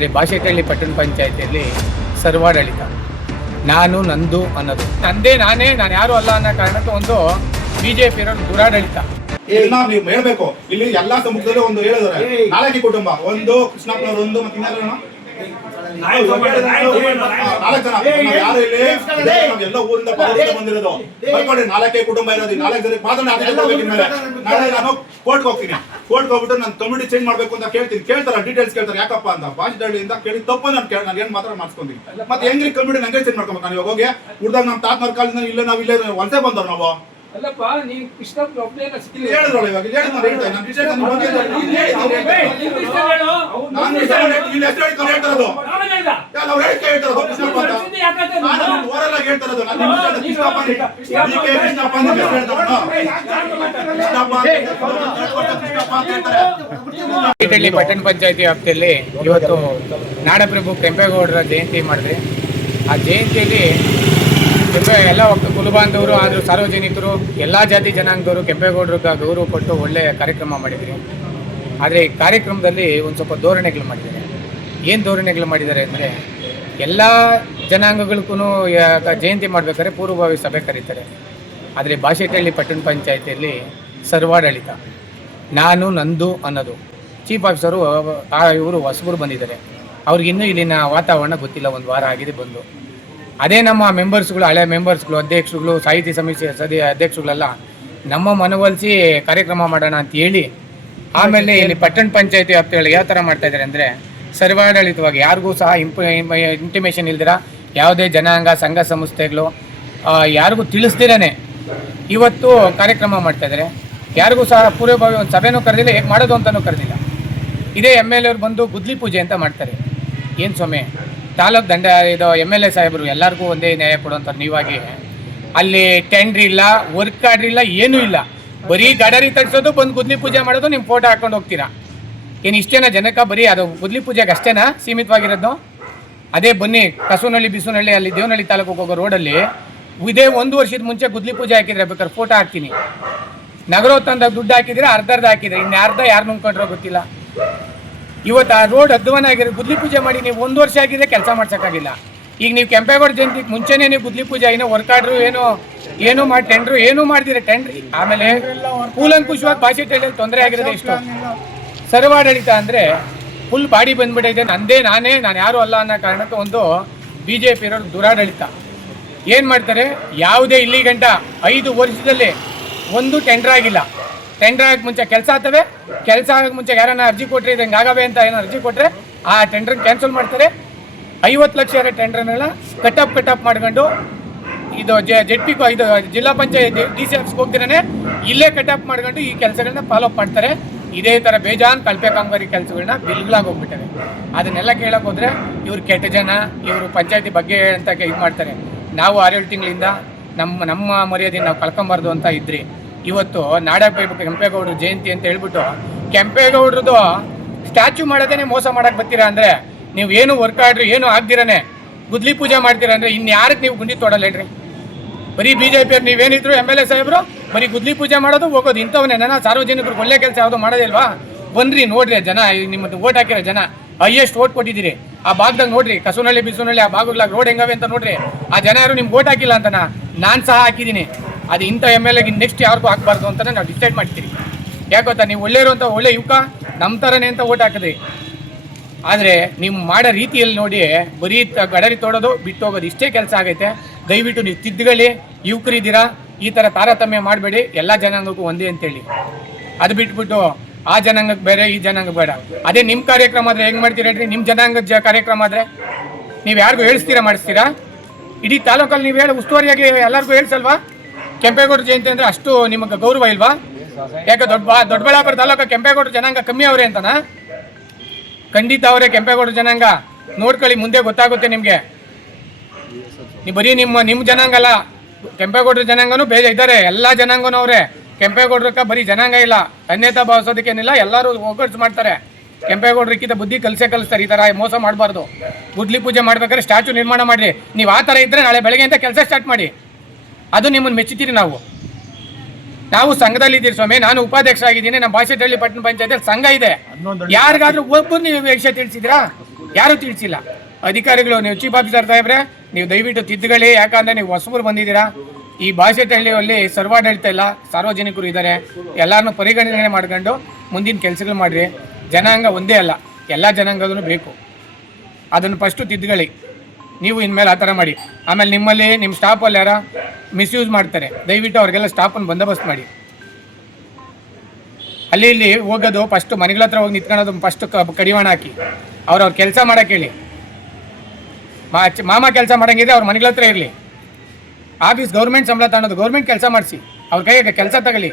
ಆದರೆ ಬಾಶೆಟ್ಟಹಳ್ಳಿ ಪಟ್ಟಣ ಪಂಚಾಯತಿಯಲ್ಲಿ ಸರ್ವಾಡಳಿತ, ನಾನು ನಂದು ಅನ್ನೋದು, ನಂದೇ ನಾನೇ, ನಾನು ಯಾರು ಅಲ್ಲ ಅನ್ನೋ ಕಾರಣಕ್ಕೆ ಒಂದು ಬಿಜೆಪಿ ಇರೋದು ದುರಾಡಳಿತ. ನೀವು ಹೇಳ್ಬೇಕು. ಇಲ್ಲಿ ಎಲ್ಲಾ ಸಮ್ಮುಖದಲ್ಲೂ ಒಂದು ಹೇಳಿದಾರೆ, ನಾಲ್ಕು ಕುಟುಂಬ, ಒಂದು ಕೃಷ್ಣಪ್ಪನವರು, ಒಂದು ಮತ್ತೆ ನಾಲ್ಕು ಜನ ಯಾರು ಇಲ್ಲಿ ಎಲ್ಲ ಊರಿಂದ ಬಂದಿರೋದು ಬರ್ಕೊಂಡ್ರೆ ನಾಲ್ಕೇ ಕುಟುಂಬ ಇರೋದು. 4 ಜನಕ್ಕೆ ಮಾತ್ರ ನಾಳೆ ನಾನು ಕೋರ್ಟ್ಗೆ ಹೋಗ್ತೀನಿ. ಕೋರ್ಟ್ಗೆ ಹೋಗ್ಬಿಟ್ಟು ನಾನು ಕಮ್ಯುನಿಟಿ ಚೇಂಜ್ ಮಾಡ್ಬೇಕು ಅಂತ ಕೇಳ್ತಾರೆ, ಡೀಟೇಲ್ಸ್ ಕೇಳ್ತಾರೆ. ಯಾಕಪ್ಪ ಅಂತ ಬಾಶೆಟ್ಟಹಳ್ಳಿಯಿಂದ ಕೇಳಿ ತಪ್ಪು ನಾನು ಏನ್ ಮಾತ್ರ ಮಾಡಿಸ್ಕೊಂತೀನಿ. ಮತ್ತೆ ಹೆಂಗ್ರಿ ಕಮ್ಯುನಿಟಿ ನಂಗೆ ಚೇಂಜ್ ಮಾಡ್ಕೊಬೇಕು? ನಾನು ಇವಾಗ ಹೋಗಿ ಹುಡ್ದಾಗ ನಮ್ಮ ತಾತನವ್ರ ಕಾಲದಿಂದ ಇಲ್ಲ, ನಾವು ಇಲ್ಲೇ ವಲಸೆ ಬಂದವ್ರು ನಾವು. ಅಲ್ಲಪ್ಪ, ನೀನು ಕೃಷ್ಣಪ್ಪ ಒಬ್ಬನೇ ಹೇಳಿದ್ರಲ್ಲ, ಇವಾಗ ಪಟ್ಟಣ ಪಂಚಾಯತಿ ವ್ಯಾಪ್ತಿಯಲ್ಲಿ ಇವತ್ತು ನಾಡಪ್ರಭು ಕೆಂಪೇಗೌಡರ ಜಯಂತಿ ಮಾಡಿದ್ರಿ. ಆ ಜಯಂತಿಯಲ್ಲಿ ಎಲ್ಲ ಕುಲಬಾಂಧವರು ಆದರೂ ಸಾರ್ವಜನಿಕರು ಎಲ್ಲ ಜಾತಿ ಜನಾಂಗದವರು ಕೆಂಪೇಗೌಡರಿಗೆ ಗೌರವ ಕೊಟ್ಟು ಒಳ್ಳೆಯ ಕಾರ್ಯಕ್ರಮ ಮಾಡಿದ್ರಿ. ಆದರೆ ಈ ಕಾರ್ಯಕ್ರಮದಲ್ಲಿ ಒಂದು ಸ್ವಲ್ಪ ಧೋರಣೆಗಳು ಮಾಡಿದ್ದಾರೆ. ಏನು ಧೋರಣೆಗಳು ಮಾಡಿದ್ದಾರೆ ಅಂದರೆ, ಎಲ್ಲ ಜನಾಂಗಗಳಿಗೂ ಜಯಂತಿ ಮಾಡಬೇಕಾದ್ರೆ ಪೂರ್ವಭಾವಿ ಸಭೆ ಕರೀತಾರೆ. ಆದರೆ ಬಾಶೆಟ್ಟಹಳ್ಳಿ ಪಟ್ಟಣ ಪಂಚಾಯತಿಯಲ್ಲಿ ಸರ್ವಾಡಳಿತ, ನಾನು ನಂದು ಅನ್ನೋದು. ಚೀಫ್ ಆಫೀಸರು ಇವರು ಹೊಸಬರು ಬಂದಿದ್ದಾರೆ, ಅವ್ರಿಗಿನ್ನೂ ಇಲ್ಲಿನ ವಾತಾವರಣ ಗೊತ್ತಿಲ್ಲ. 1 ವಾರ ಆಗಿದೆ ಬಂದು. ಅದೇ ನಮ್ಮ ಮೆಂಬರ್ಸ್ಗಳು, ಹಳೆ ಮೆಂಬರ್ಸ್ಗಳು, ಅಧ್ಯಕ್ಷರುಗಳು, ಸಾಹಿತ್ಯ ಸಮಿತಿ ಅಧ್ಯಕ್ಷರುಗಳೆಲ್ಲ ನಮ್ಮ ಮನವೊಲಿಸಿ ಕಾರ್ಯಕ್ರಮ ಮಾಡೋಣ ಅಂತ ಹೇಳಿ, ಆಮೇಲೆ ಇಲ್ಲಿ ಪಟ್ಟಣ ಪಂಚಾಯತಿ ವ್ಯಾಪ್ತಿಗಳು ಯಾವ ಥರ ಮಾಡ್ತಾ ಇದ್ದಾರೆ ಅಂದರೆ, ಸರ್ವಾಡಳಿತವಾಗಿ ಯಾರಿಗೂ ಸಹ ಇಂಟಿಮೇಷನ್ ಇಲ್ದಿರ, ಯಾವುದೇ ಜನಾಂಗ ಸಂಘ ಸಂಸ್ಥೆಗಳು ಯಾರಿಗೂ ತಿಳಿಸ್ದಿರೇ ಇವತ್ತು ಕಾರ್ಯಕ್ರಮ ಮಾಡ್ತಾ ಇದ್ದಾರೆ. ಯಾರಿಗೂ ಸಹ ಪೂರ್ವಭಾವಿ ಒಂದು ಸಭೆನೂ ಕರೆದಿಲ್ಲ, ಹೇಗೆ ಮಾಡೋದು ಅಂತಲೂ ಕರೆದಿಲ್ಲ. ಇದೇ MLA ಅವ್ರು ಬಂದು ಗುದ್ಲಿ ಪೂಜೆ ಅಂತ ಮಾಡ್ತಾರೆ. ಏನು ಸ್ವಾಮಿ, ತಾಲೂಕು ಇದು MLA ಸಾಹೇಬರು ಎಲ್ಲರಿಗೂ ಒಂದೇ ನ್ಯಾಯ ಕೊಡುವಂಥ ನೀವಾಗಿ ಅಲ್ಲಿ ಟೆಂಡ್ರ್ ಇಲ್ಲ, ವರ್ಕ್ ಆರ್ಡ್ರ್ ಇಲ್ಲ, ಏನೂ ಇಲ್ಲ. ಬರೀ ಗಡರಿ ತಡಿಸೋದು, ಬಂದು ಗುದ್ಲಿ ಪೂಜೆ ಮಾಡೋದು, ನಿಮ್ಮ ಫೋಟೋ ಹಾಕೊಂಡು ಹೋಗ್ತೀರಾ. ಏನು ಇಷ್ಟೇನಾ ಜನಕ್ಕೆ? ಬರೀ ಅದು ಗುದ್ಲಿ ಪೂಜೆಗೆ ಅಷ್ಟೇನಾ ಸೀಮಿತವಾಗಿರೋದು? ಅದೇ ಬನ್ನಿ ಕಸೂನಹಳ್ಳಿ ಬಿಸೂನಹಳ್ಳಿ ಅಲ್ಲಿ ದೇವನಹಳ್ಳಿ ತಾಲೂಕಿಗೆ ಹೋಗೋ ರೋಡಲ್ಲಿ ಇದೇ 1 ವರ್ಷದ ಮುಂಚೆ ಗುದ್ಲಿ ಪೂಜೆ ಹಾಕಿದ್ರೆ ಬೇಕಾದ್ರೆ ಫೋಟೋ ಹಾಕ್ತೀನಿ. ನಗರೋತ್ತಂದಾಗ ದುಡ್ಡು ಹಾಕಿದ್ರೆ ಅರ್ಧ ಹಾಕಿದ್ರೆ, ಇನ್ನು ಅರ್ಧ ಯಾರು ನುಂಗ್ಕೊಂಡ್ರೋ ಗೊತ್ತಿಲ್ಲ. ಇವತ್ತು ಆ ರೋಡ್ ಅಧ್ವಾನಾಗಿರೋ ಗುದ್ಲಿ ಪೂಜೆ ಮಾಡಿ ನೀವು 1 ವರ್ಷ ಆಗಿದೆ, ಕೆಲಸ ಮಾಡ್ಸೋಕ್ಕಾಗಿಲ್ಲ. ಈಗ ನೀವು ಕೆಂಪೇಗೌಡ ಜಯಂತಿಗೆ ಮುಂಚೆನೇ ನೀವು ಗುದ್ಲಿ ಪೂಜೆ ಏನೋ ವರ್ಕ್ ಆರ್ಡ್ರು ಏನೋ ಮಾಡಿ ಟೆಂಡ್ರು ಏನೂ ಮಾಡ್ದಿರ ಟೆಂಡ್ರ್. ಆಮೇಲೆ ಕೂಲಂಕುಷವಾಗಿ ಬಾಶೆಟ್ಟಹಳ್ಳಿಯಲ್ಲಿ ತೊಂದರೆ ಆಗಿರೋದು ಎಷ್ಟು? ಸರ್ವಾಡಳಿತ ಅಂದರೆ ಫುಲ್ ಬಾಡಿ ಬಂದ್ಬಿಟ್ಟಿದೆ. ನಂದೇ ನಾನೇ, ನಾನು ಯಾರು ಅಲ್ಲ ಅನ್ನೋ ಕಾರಣಕ್ಕೆ ಒಂದು ಬಿಜೆಪಿ ಇರೋದು ದುರಾಡಳಿತ. ಏನು ಮಾಡ್ತಾರೆ, ಯಾವುದೇ ಇಲ್ಲಿ ಗಂಟ 5 ವರ್ಷದಲ್ಲಿ ಒಂದು ಟೆಂಡರ್ ಆಗಿಲ್ಲ. ಟೆಂಡರ್ ಆಗಕ್ಕೆ ಮುಂಚೆ ಕೆಲಸ ಆಗ್ತವೆ, ಕೆಲಸ ಆಗಕ್ಕೆ ಮುಂಚೆ ಯಾರನ್ನ ಅರ್ಜಿ ಕೊಟ್ಟರೆ ಇದಂಗೆ ಆಗವೆ ಅಂತ ಏನೋ ಅರ್ಜಿ ಕೊಟ್ಟರೆ ಆ ಟೆಂಡರ್ ಕ್ಯಾನ್ಸಲ್ ಮಾಡ್ತಾರೆ. 50 ಲಕ್ಷ ಇರೋ ಟೆಂಡರ್ನೆಲ್ಲ ಕಟಪ್ ಮಾಡ್ಕೊಂಡು ಇದು ZP ಇದು ಜಿಲ್ಲಾ ಪಂಚಾಯತ್ DC ಆಫೀಸ್ಗೆ ಹೋಗ್ತಿರೇ ಇಲ್ಲೇ ಕಟಪ್ ಮಾಡ್ಕೊಂಡು ಈ ಕೆಲಸಗಳನ್ನ ಫಾಲೋಅಪ್ ಮಾಡ್ತಾರೆ. ಇದೇ ಥರ ಬೇಜಾನ್ ಕಳಪೆ ಕಾಮಗಾರಿ ಕೆಲಸಗಳನ್ನ ಬಿಲ್ಗಳಾಗಿ ಹೋಗ್ಬಿಟ್ಟಾರೆ. ಅದನ್ನೆಲ್ಲ ಕೇಳಕ್ಕೆ ಹೋದರೆ ಇವ್ರು ಕೆಟ್ಟ ಜನ, ಇವರು ಪಂಚಾಯತಿ ಬಗ್ಗೆ ಅಂತ ಇದು ಮಾಡ್ತಾರೆ. ನಾವು 6-7 ತಿಂಗಳಿಂದ ನಮ್ಮ ಮರ್ಯಾದೆಯನ್ನು ನಾವು ಕಳ್ಕೊಂಬಾರ್ದು ಅಂತ ಇದ್ರಿ. ಇವತ್ತು ಕೆಂಪೇಗೌಡರು ಜಯಂತಿ ಅಂತ ಹೇಳ್ಬಿಟ್ಟು ಕೆಂಪೇಗೌಡರದು ಸ್ಟ್ಯಾಚ್ಯೂ ಮಾಡೋದೇ ಮೋಸ ಮಾಡಕ್ಕೆ ಬರ್ತೀರಾ ಅಂದರೆ, ನೀವು ಏನು ವರ್ಕ್ ಆರ್ಡ್ರಿ ಏನು ಆಗ್ದಿರೇ ಗುದ್ಲಿ ಪೂಜೆ ಮಾಡ್ತೀರಾ ಅಂದರೆ ಇನ್ಯಾರಕ್ಕೆ ನೀವು ಗುಂಡಿ ತೊಡಲ್ಲ ಹೇಳ್ರಿ? ಬರೀ BJP ಅವ್ರು ನೀವೇನಿದ್ರು MLA ಸಾಹೇಬರು ಬರೀ ಗುದ್ಲಿ ಪೂಜೆ ಮಾಡೋದು ಹೋಗೋದು, ಇಂಥವನ್ನೇ ಸಾರ್ವಜನಿಕರು ಒಳ್ಳೆ ಕೆಲಸ ಯಾವುದೋ ಮಾಡೋದಿಲ್ವಾ? ಬನ್ನಿರಿ ನೋಡ್ರಿ, ಜನ ನಿಮ್ಮದು ಓಟ್ ಹಾಕಿರೋ ಜನ ಹೈಯೆಸ್ಟ್ ಓಟ್ ಕೊಟ್ಟಿದ್ದೀರಿ. ಆ ಭಾಗದಾಗ ನೋಡ್ರಿ, ಕಸೂನಹಳ್ಳಿ ಬಿಸೂನಹಳ್ಳಿ ಆ ಭಾಗಗಳಾಗ ರೋಡ್ ಹೆಂಗವೆ ಅಂತ ನೋಡ್ರಿ. ಆ ಜನ ಯಾರು ನಿಮ್ಗೆ ಓಟ್ ಹಾಕಿಲ್ಲ ಅಂತನಾ? ನಾನು ಸಹ ಹಾಕಿದ್ದೀನಿ. ಅದು ಇಂಥ MLAಗೆ ನೆಕ್ಸ್ಟ್ ಯಾರಿಗೂ ಹಾಕಬಾರ್ದು ಅಂತಲೇ ನಾವು ಡಿಸೈಡ್ ಮಾಡ್ತೀವಿ. ಯಾಕೊತ್ತಾ, ನೀವು ಒಳ್ಳೆ ಇರುವಂಥ ಒಳ್ಳೆ ಯುವಕ ನಮ್ಮ ಥರನೇ ಅಂತ ಓಟ್ ಹಾಕಿದ್ರಿ. ಆದರೆ ನೀವು ಮಾಡೋ ರೀತಿಯಲ್ಲಿ ನೋಡಿ ಬರೀ ಗಡರಿ ತೋಡೋದು ಬಿಟ್ಟು ಹೋಗೋದು ಇಷ್ಟೇ ಕೆಲಸ ಆಗೈತೆ. ದಯವಿಟ್ಟು ನೀವು ತಿದ್ದುಗಳಿ, ಯುವಕರಿದ್ದೀರಾ, ಈ ಥರ ತಾರತಮ್ಯ ಮಾಡಬೇಡಿ. ಎಲ್ಲ ಜನಾಂಗಕ್ಕೂ ಒಂದೇ ಅಂತೇಳಿ. ಅದು ಬಿಟ್ಬಿಟ್ಟು ಆ ಜನಾಂಗಕ್ಕೆ ಬೇರೆ ಈ ಜನಾಂಗಕ್ಕೆ ಬೇಡ. ಅದೇ ನಿಮ್ಮ ಕಾರ್ಯಕ್ರಮ ಆದರೆ ಹೆಂಗೆ ಮಾಡ್ತೀರಾ ಹೇಳ್ರಿ? ನಿಮ್ಮ ಜನಾಂಗದ ಕಾರ್ಯಕ್ರಮ ಆದರೆ ನೀವು ಯಾರಿಗೂ ಹೇಳಿಸ್ತೀರಾ, ಮಾಡಿಸ್ತೀರಾ? ಇಡೀ ತಾಲೂಕಲ್ಲಿ ನೀವು ಹೇಳಿ ಉಸ್ತುವಾರಿಯಾಗಿ ಎಲ್ಲರಿಗೂ ಹೇಳ್ಸಲ್ವಾ? ಕೆಂಪೇಗೌಡ ಜಯಂತಿ ಅಂದರೆ ಅಷ್ಟು ನಿಮಗೆ ಗೌರವ ಇಲ್ವಾ? ಯಾಕೆ ದೊಡ್ಡಬಳ್ಳಾಪುರ ತಾಲೂಕು ಕೆಂಪೇಗೌಡ ಜನಾಂಗ ಕಮ್ಮಿ ಅವರೇ ಅಂತನಾ? ಖಂಡಿತ ಅವರೇ ಕೆಂಪೇಗೌಡ ಜನಾಂಗ. ನೋಡ್ಕೊಳ್ಳಿ, ಮುಂದೆ ಗೊತ್ತಾಗುತ್ತೆ ನಿಮಗೆ. ನೀವು ಬರೀ ನಿಮ್ಮ ಜನಾಂಗ ಅಲ್ಲ, ಕೆಂಪೇಗೌಡರ ಜನಾಂಗನೂ ಬೇರೆ ಇದ್ದಾರೆ. ಎಲ್ಲ ಜನಾಂಗನೂ ಅವರೇ. ಕೆಂಪೇಗೌಡರಕ್ಕ ಬರೀ ಜನಾಂಗ ಇಲ್ಲ, ಅನ್ಯತಾ ಭಾವಿಸೋದಕ್ಕೇನಿಲ್ಲ, ಎಲ್ಲರೂ ಒಗ್ಗಟ್ಟು ಮಾಡ್ತಾರೆ. ಕೆಂಪೇಗೌಡರಿಕ್ಕಿಂತ ಬುದ್ಧಿ ಕಲಿಸ್ತಾರೆ. ಈ ಥರ ಮೋಸ ಮಾಡಬಾರ್ದು. ಗುದ್ಲಿ ಪೂಜೆ ಮಾಡ್ಬೇಕಾದ್ರೆ ಸ್ಟ್ಯಾಚ್ಯೂ ನಿರ್ಮಾಣ ಮಾಡಿರಿ. ನೀವು ಆ ಥರ ಇದ್ದರೆ ನಾಳೆ ಬೆಳಗ್ಗೆ ಅಂತ ಕೆಲಸ ಸ್ಟಾರ್ಟ್ ಮಾಡಿ. ಅದು ನಿಮ್ಮನ್ನು ಮೆಚ್ಚುತ್ತೀರಿ. ನಾವು ಸಂಘದಲ್ಲಿದ್ದೀರಿ ಸ್ವಾಮಿ. ನಾನು ಉಪಾಧ್ಯಕ್ಷ ಆಗಿದ್ದೀನಿ. ನಮ್ಮ ಬಾಶೆಟ್ಟಹಳ್ಳಿ ಪಟ್ಟಣ ಪಂಚಾಯತಿಯಲ್ಲಿ ಸಂಘ ಇದೆ. ಯಾರಿಗಾದ್ರೂ ಒಬ್ಬರು ನೀವು ವಿಷಯ ತಿಳಿಸಿದ್ರಾ? ಯಾರೂ ತಿಳಿಸಿಲ್ಲ. ಅಧಿಕಾರಿಗಳು ನೀವು ಚೀಫ್ ಆಫೀಸರ್ ಸಾಹೇಬ್ರೆ ನೀವು ದಯವಿಟ್ಟು ತಿದ್ದುಗಳೇ, ಯಾಕಂದರೆ ನೀವು ಹೊಸಬರು ಬಂದಿದ್ದೀರಾ, ಈ ಭಾಷೆ ತಳ್ಳಿಯಲ್ಲಿ ಸರ್ವಾಡಳಿತ ಇಲ್ಲ, ಸಾರ್ವಜನಿಕರು ಇದ್ದಾರೆ, ಎಲ್ಲರನ್ನೂ ಪರಿಗಣನೆ ಮಾಡ್ಕೊಂಡು ಮುಂದಿನ ಕೆಲಸಗಳು ಮಾಡಿರಿ. ಜನಾಂಗ ಒಂದೇ ಅಲ್ಲ, ಎಲ್ಲ ಜನಾಂಗದೂ ಬೇಕು, ಅದನ್ನು ಫಸ್ಟು ತಿದ್ದುಗಳಿ. ನೀವು ಇನ್ಮೇಲೆ ಆ ಥರ ಮಾಡಿ. ಆಮೇಲೆ ನಿಮ್ಮಲ್ಲಿ ನಿಮ್ಮ ಸ್ಟಾಫಲ್ಲಿ ಯಾರ ಮಿಸ್ಯೂಸ್ ಮಾಡ್ತಾರೆ, ದಯವಿಟ್ಟು ಅವ್ರಿಗೆಲ್ಲ ಸ್ಟಾಫನ್ನು ಬಂದೋಬಸ್ತ್ ಮಾಡಿ. ಅಲ್ಲಿ ಇಲ್ಲಿ ಹೋಗೋದು ಫಸ್ಟು ಮನೆಗಳ ಹತ್ರ ಹೋಗಿ ನಿಂತ್ಕೊಳ್ಳೋದು ಫಸ್ಟು ಕಡಿವಾಣ ಹಾಕಿ ಅವ್ರವ್ರ ಕೆಲಸ ಮಾಡೋಕ್ಕೆ ಹೇಳಿ. ಮಾಮ ಕೆಲಸ ಮಾಡೋಂಗಿದ್ರೆ ಅವ್ರ ಮನೆಗಳ ಹತ್ರ ಇರಲಿ. ಆಫೀಸ್ ಗೌರ್ಮೆಂಟ್ ಸಂಬಳ ತಗೊಳೋದು, ಗೌರ್ಮೆಂಟ್ ಕೆಲಸ ಮಾಡಿಸಿ, ಅವ್ರ ಕೈಗೆ ಕೆಲಸ ತಗೊಳ್ಳಿ.